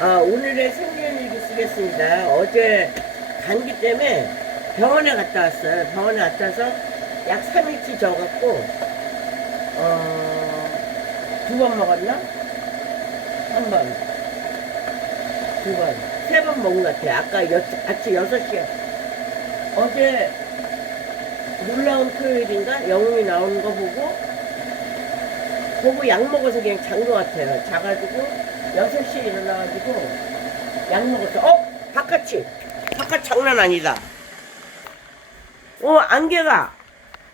아, 오늘의 생년일기 쓰겠습니다. 어제 감기 때문에 병원에 갔다 왔어요. 병원에 갔다 와서 약 3일치 져갖고, 어, 두 번 먹었나? 한 번. 두 번. 세 번 먹은 것 같아요. 아까 여, 아침 6시에. 어제 놀라운 토요일인가? 영웅이 나오는 거 보고, 보고 약 먹어서 그냥 잔것 같아요. 자가지고 6시에 일어나가지고 약 먹었어. 어? 바깥이. 바깥 장난 아니다. 어, 안개가.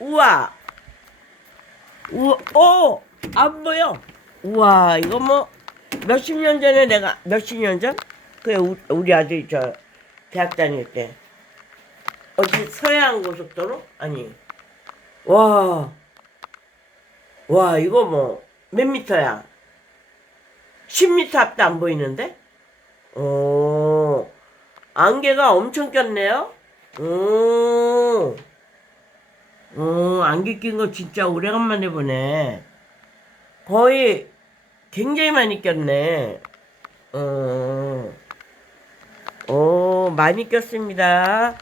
우와. 우와. 어! 안 보여. 우와, 이거 뭐, 몇십 년 전에 내가, 몇십 년 전? 그래, 우- 우리 아들이 저, 대학 다닐 때. 어디 서해안 고속도로? 아니. 와. 와, 이거 뭐, 몇 미터야? 10미터 앞도 안 보이는데? 오, 안개가 엄청 꼈네요? 오, 오, 안개 낀 거 진짜 오래간만에 보네. 거의 굉장히 많이 꼈네. 어, 오, 많이 꼈습니다.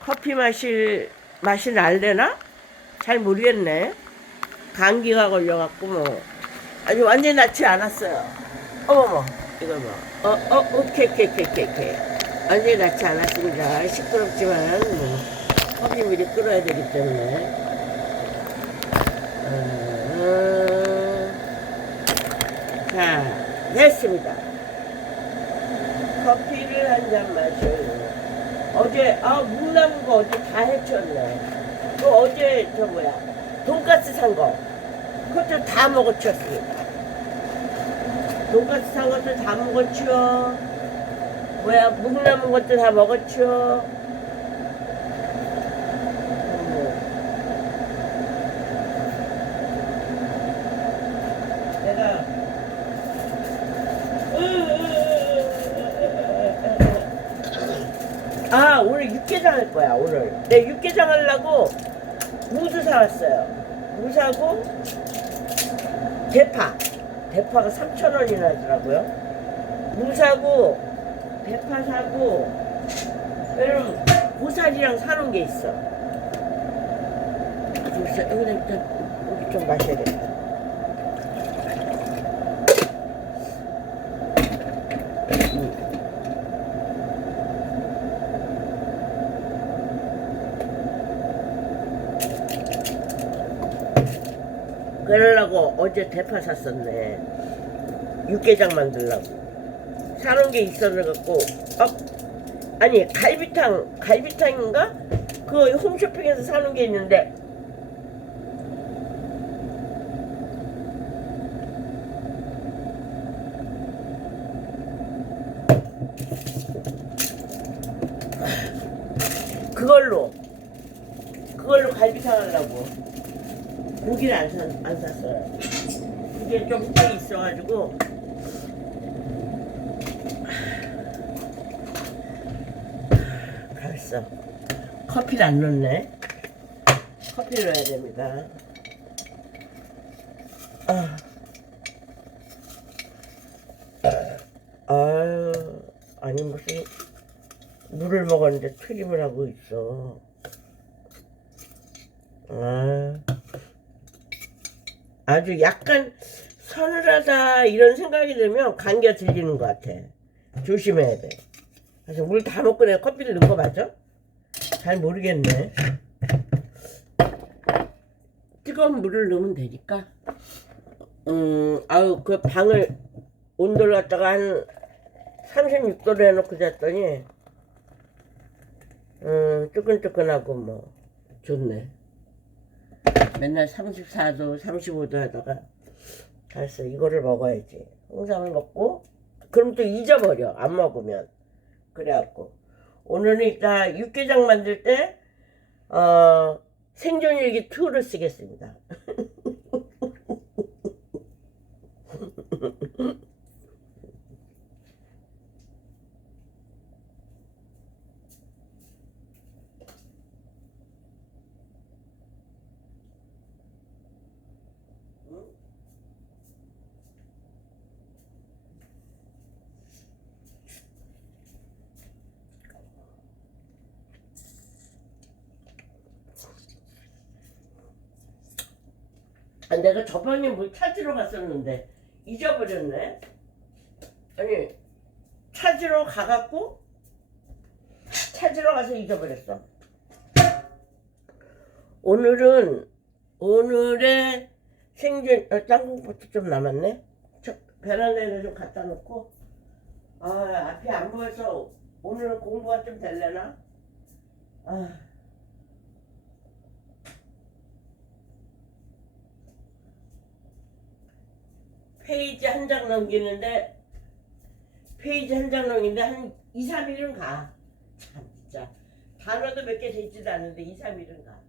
커피 마실, 맛이 날래나? 잘 모르겠네. 감기가 걸려갖고 뭐 아직 완전히 낫지 않았어요. 어머머 이거 뭐. 어, 어, 오케이, 오케이, 오케이, 오케이, 오케이. 완전히 낫지 않았습니다. 시끄럽지만 뭐 커피 미리 끓어야 되기 때문에. 음, 자, 됐습니다. 커피를 한 잔 마셔요. 어제 아 묵나무 거 어제 다 해쳤네. 또 어제 저 뭐야 돈가스 산 거. 그것도 다 먹어치웠습니다. 돈가스 산 것도 다 먹어치워. 뭐야, 묵 남은 것도 다 먹어치워. 음. 내가 아 오늘 육개장 할 거야 오늘 내 육개장 하려고 무도 사왔어요? 무 사고 대파. 대파가 3,000원이나 하더라고요. 무 사고 대파 사고 여러분 고사리랑 사놓은 게 있어. 여기 좀 마셔야겠다 그러려고 어제 대파 샀었네. 육개장 만들려고. 사놓은 게 있어갖고, 어? 아니, 갈비탕, 갈비탕인가? 그 홈쇼핑에서 사놓은 게 있는데, 그걸로, 그걸로 갈비탕 하려고. 고기를 안, 사, 안 샀어요. 그게 좀 흙이 있어가지고. 갈았어. 커피를 안 넣네. 커피를 넣어야 됩니다. 아. 아유, 아니 무슨 물을 먹었는데 튀김을 하고 있어. 아. 아주 약간 서늘하다 이런 생각이 들면 감기가 들리는 것 같아. 조심해야 돼. 그래서 물 다 먹고 내가 커피를 넣은 거 맞아? 잘 모르겠네. 뜨거운 물을 넣으면 되니까. 음, 아유, 그 방을 온도를 갖다가 한 36도로 해놓고 잤더니, 음, 뜨끈뜨끈하고 뭐, 좋네. 맨날 34도, 35도 하다가 알았어 이거를 먹어야지. 홍삼을 먹고 그럼 또 잊어버려 안 먹으면 그래갖고 오늘은 이따 육개장 만들 때 어, 생존일기 2를 쓰겠습니다. 아, 내가 저번에 뭘 찾으러 갔었는데 잊어버렸네. 아니 찾으러 가갖고 찾으러 가서 잊어버렸어. 오늘은 오늘의 생전 어, 땅콩부터 좀 남았네. 저 베란다에 좀 갖다 놓고 아 앞이 안 보여서 오늘은 공부가 좀 될래나? 아. 페이지 한 장 넘기는데 페이지 한 장 넘기는데 한 2, 3일은 가. 참 진짜 단어도 몇 개 되지도 않는데 2, 3일은 가.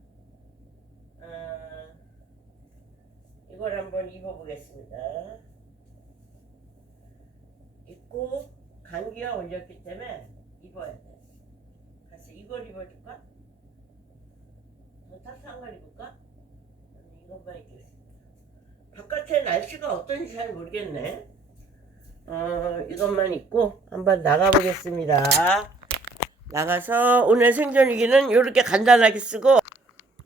아, 이걸 한번 입어보겠습니다. 입고 감기가 올렸기 때문에 입어야 돼. 가서 이걸 입어줄까? 더 따뜻한 걸 입을까? 이것만 입겠습니다. 바깥에 날씨가 어떤지 잘 모르겠네. 어, 이것만 입고 한번 나가보겠습니다. 나가서 오늘 생존일기는 이렇게 간단하게 쓰고